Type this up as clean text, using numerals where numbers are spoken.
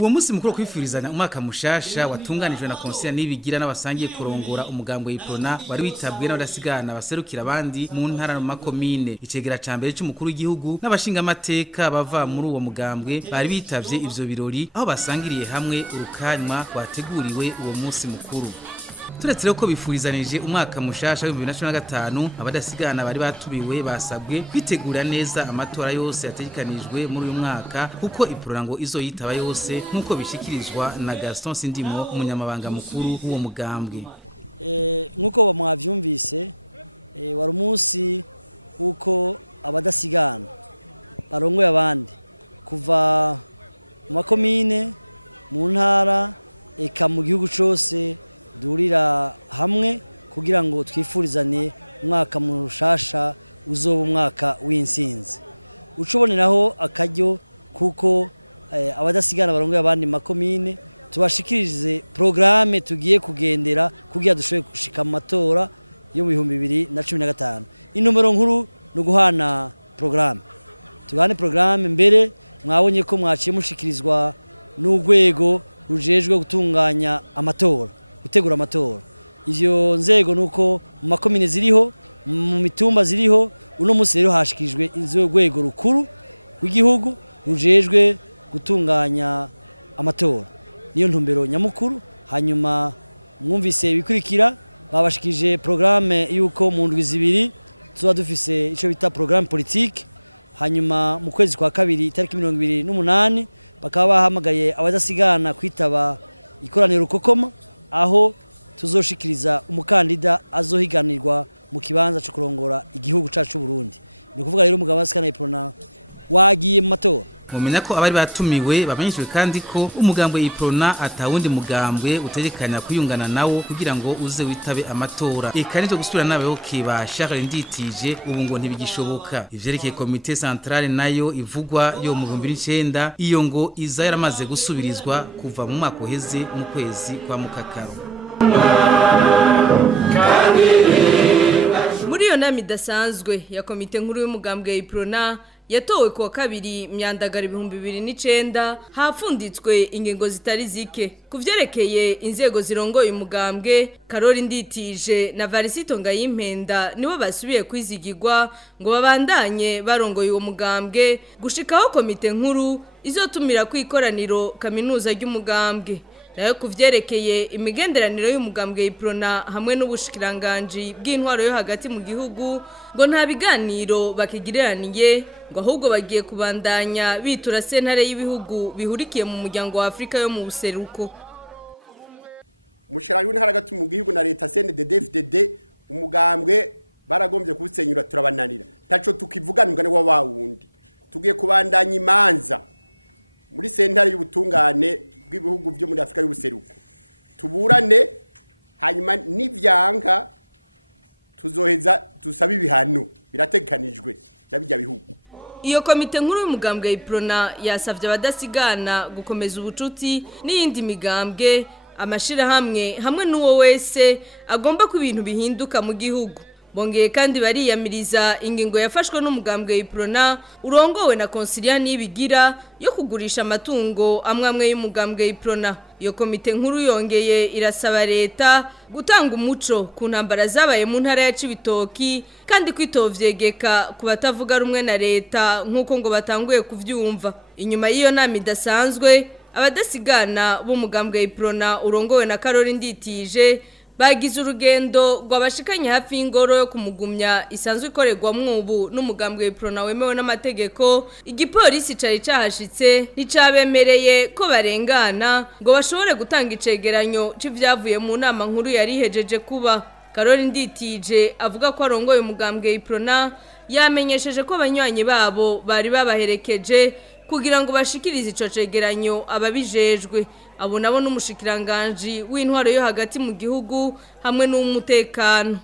Uwo musi mukuru kwifirizana umwaka mushasha watunganijwe na Konsila Nibigira n'abasangiye kurongora umugambwe Iprona wari witabwe n'abadasigana baserukira abandi mu ntara no makomine. Icegera ca mbere c'umukuru w'igihugu n'abashinga amateka bava muri uwo mugambwe bari bitavye ivyo birori aho basangiriye hamwe urukanywa rwateguriwe uwo musi mukuru. Turetse rero ko bifurizanije umwaka mushasha wa 2025 abadasigana bari batubiwe basabwe kwitegura neza amatora yose yategekanijwe muri uyu mwaka kuko Iprona ngo izoyitaba yose nkuko bishikirizwa na Gaston Sindimo umunyamabanga mukuru w'uwo mugambwe. Nkuko bamwavyumvise wari umunsi uko abadasigana barongoye abandi kuva mu makomine mu ntara eka mu gihugu cyose durira hamwe kugira ngo twifurizane umwaka mushasha uzoba umwaka w'insinzi. Ucuboneraho akaryo kuko abadasigana barongoye abandi makomine tubashikirize programme tugiye kugendera kugira dushoboye gushika mu matora yo mu 2015. Intumbero nkuru no guhana programme. Tugane programme mbere mwabonye ko mwaciye mushikirizwa n'urwego rujejwe gutunganya amatora. Gutegura amatora. Ivyo nzego nuko mu makomine ziriho mu mitumba ziriho uno musi rero hashikijwe inzego rukuru w'igihugu rujejwe gutunganya amatora. Niyo ntumbero nyamukuru. Hanyuma mwumvise bikurikira babashikije programme yuko mu ndwi zibiri tuba dufise ico bita programme politique. Hanyuma mu kwezi kwa kabiri itariki 28 bakaba bahamagaye abadasigana kwitaba ikoraniro rukokoma aho tuzoshikiriza umukandida azohiganirwa mu kibanza cyo kurongora igihugu cacu Burundi. Ni kuvuga rero umugabo wasikana Iprona wagiye mu matora. Mumenya ko abari batumiwe bamenyeshwe kandi ko umugambwe Iprona atawundi mugambwe utegekanya kuyungana nawo kugira ngo uze witabe amatora. Eka nizo gusubira nabeho kiba Charles Nditije ubu ngo ntibigishoboka. Ivyerekeye komite centrale nayo ivugwa yo mu 2009 iyo ngo iza yaramaze gusubirizwa kuva mu mwaka uheze mu kwezi kwa Mukakaro. Muri iyo nama idasanzwe ya komite nkuru y'umugambwe Iprona yatowe kuwa kabiri myandagara 2009 hafunditswe ingingo zitari zike kuvyerekeye inzego zirongoye umugambwe. Karori Nditije na Varisito Ngayimpenda nibo basubiye kwizigirwa ngo babandanye barongoye uwo mugambwe gushikaho komite nkuru izotumira kwikoraniro kaminuza ry'umugambwe. Nayo kuvyerekeye imigenderaniro y'umugambwe Iprona hamwe n'ubushikiranganje bw'intwaro yo hagati mu gihugu ngo nta biganiro bakigiraniye ngo ahubwo bagiye kubandanya bitura sentare y'ibihugu bihurikiye mu muryango wa Afrika yo mu buseruko. Mushiranje ntara hagati mu gihugu na leta CNDD-FDD umugambwe baragombye kusenyura turabananira taco tukivuganirwa ne wa wundi tugiye kubandanya imanza muri sentare y'ubutungane bw'ibihugu byo muri Afrika y'ubuseruko tuburane hanyuma nivyanka tuzoheza tusabe ibihano birateganijwe nabijya bihugu. Iyo komite nkuru y'umugambwe Iprona yasavye abadasigana gukomeza ubucuti n'iyindi migambwe amashira hamwe n'uwo wese agomba ku ibintu bihinduka mu gihugu. Bongeye kandi bariyamiriza ingingo yafashwe n'umugambwe Iprona urongowe na Konsila Nibigira yo kugurisha amatungo amwe y'umugambwe Iprona. Iyo komite nkuru yongeye irasaba leta gutanga umuco ku ntambara zabaye mu ntara ya Cibitoki kandi kwitovyegeka ku batavuga rumwe na leta nkuko ngo batanguye kuvyumva. Inyuma y'iyo nama idasanzwe abadasigana b'umugambwe Iprona urongowe na Karori Nditije bagize urugendo rwabashikanye hafi y'ingoro yo kumugumya isanzwe ikorerwa mwubu n'umugambwe Iprona wemewe n'amategeko. Igipolisi cari cahashitse nticabemereye ko barengana ngo bashobore gutanga icegeranyo c'ivyavuye mu nama nkuru yari hejeje kuba. Karori Nditije avuga ko arongoye umugambwe Iprona yamenyesheje ko abanywanyi babo bari babaherekeje kugira ngo bashikirize ico cegeranyo ababijejwe. Abo nabo n'umushikiranganje w'intwaro yo hagati mu gihugu hamwe n'umutekano.